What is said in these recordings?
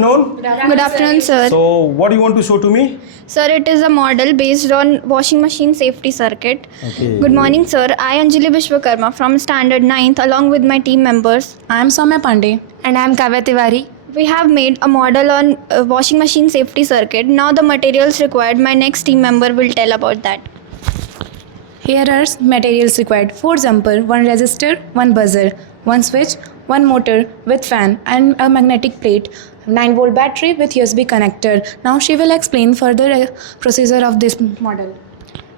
Known? Good afternoon, sir. So, what do you want to show to me? Sir, it is a model based on washing machine safety circuit. Okay. Good morning, sir. I, Anjali Vishwakarma from Standard 9th, along with my team members. I am Soumya Pandey. And I am Kavya Tiwari. We have made a model on washing machine safety circuit. Now the materials required, my next team member will tell about that. Here are materials required: 4 jumper, 1 resistor, 1 buzzer, 1 switch, 1 motor with fan and a magnetic plate, 9-volt battery with USB connector. Now she will explain further procedure of this model.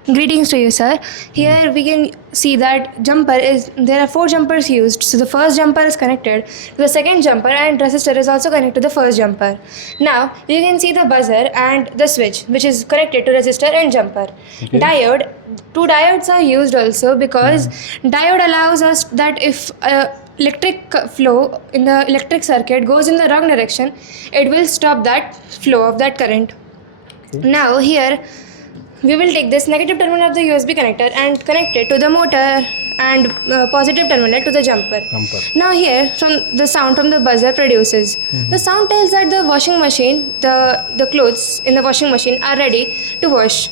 Greetings to you, sir. Here we can see that there are 4 jumpers used. So the first jumper is connected to the second jumper and resistor is also connected to the first jumper. Now you can see the buzzer and the switch, which is connected to resistor and jumper. Okay. Diode, 2 diodes are used also because diode allows us that if electric flow in the electric circuit goes in the wrong direction, it will stop that flow of that current. Okay. Now here we will take this negative terminal of the USB connector and connect it to the motor and positive terminal to the jumper. Now here from the sound from the buzzer produces. The sound tells that the washing machine, the clothes in the washing machine are ready to wash.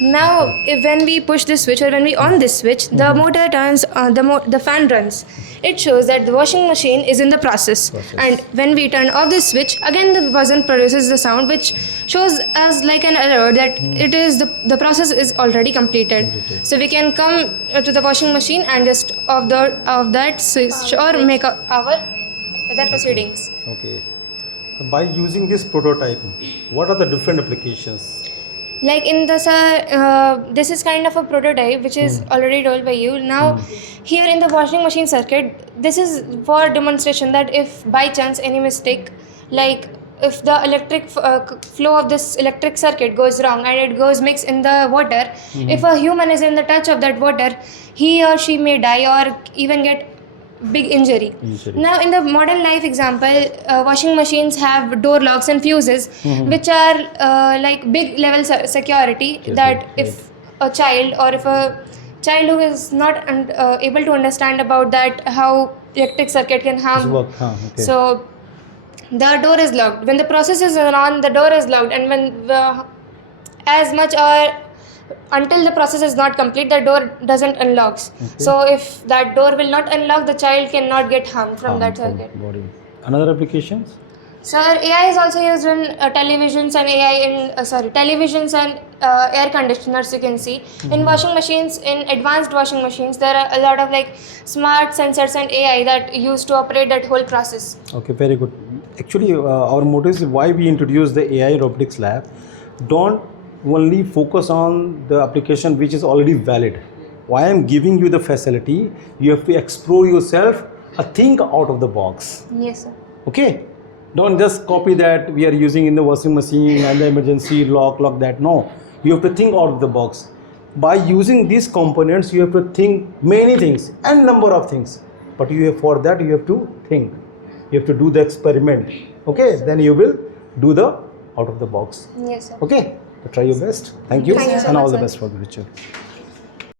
Now when we push this switch or when we on this switch, the motor turns, the fan runs. It shows that the washing machine is in the process. And when we turn off this switch, again the buzzer produces the sound which shows us like an alert that it is the process is already completed. So we can come to the washing machine and just off that switch or make our other proceedings. Okay. So, by using this prototype, what are the different applications? Like in this is kind of a prototype which is already told by you. Now here in the washing machine circuit, this is for demonstration that if by chance any mistake, like if the electric flow of this electric circuit goes wrong and it goes mixed in the water, if a human is in the touch of that water, he or she may die or even get big injury. Now in the modern life example, washing machines have door locks and fuses which are like big level security, that if a child or if a child who is not able to understand about that how electric circuit can harm, so the door is locked. When the process is on, the door is locked, and when as much or until the process is not complete, the door doesn't unlock. So if that door will not unlock, the child cannot get harmed from that circuit. Another applications? Sir, AI is also used in televisions and televisions and air conditioners. You can see in washing machines, in advanced washing machines, there are a lot of like smart sensors and AI that used to operate that whole process. Okay, very good. Actually, our motto is why we introduced the AI robotics lab. Don't only focus on the application which is already valid. Why I'm giving you the facility, you have to explore yourself, think out of the box. Yes, sir. Okay, don't just copy that we are using in the washing machine and the emergency lock that. No, you have to think out of the box. By using these components, you have to think many things and number of things, but for that you have to think, you have to do the experiment. Okay, then you will do the out of the box. Yes, sir. Okay, so try your best. Thank you, Thank you so and all much, the sir. best for the future.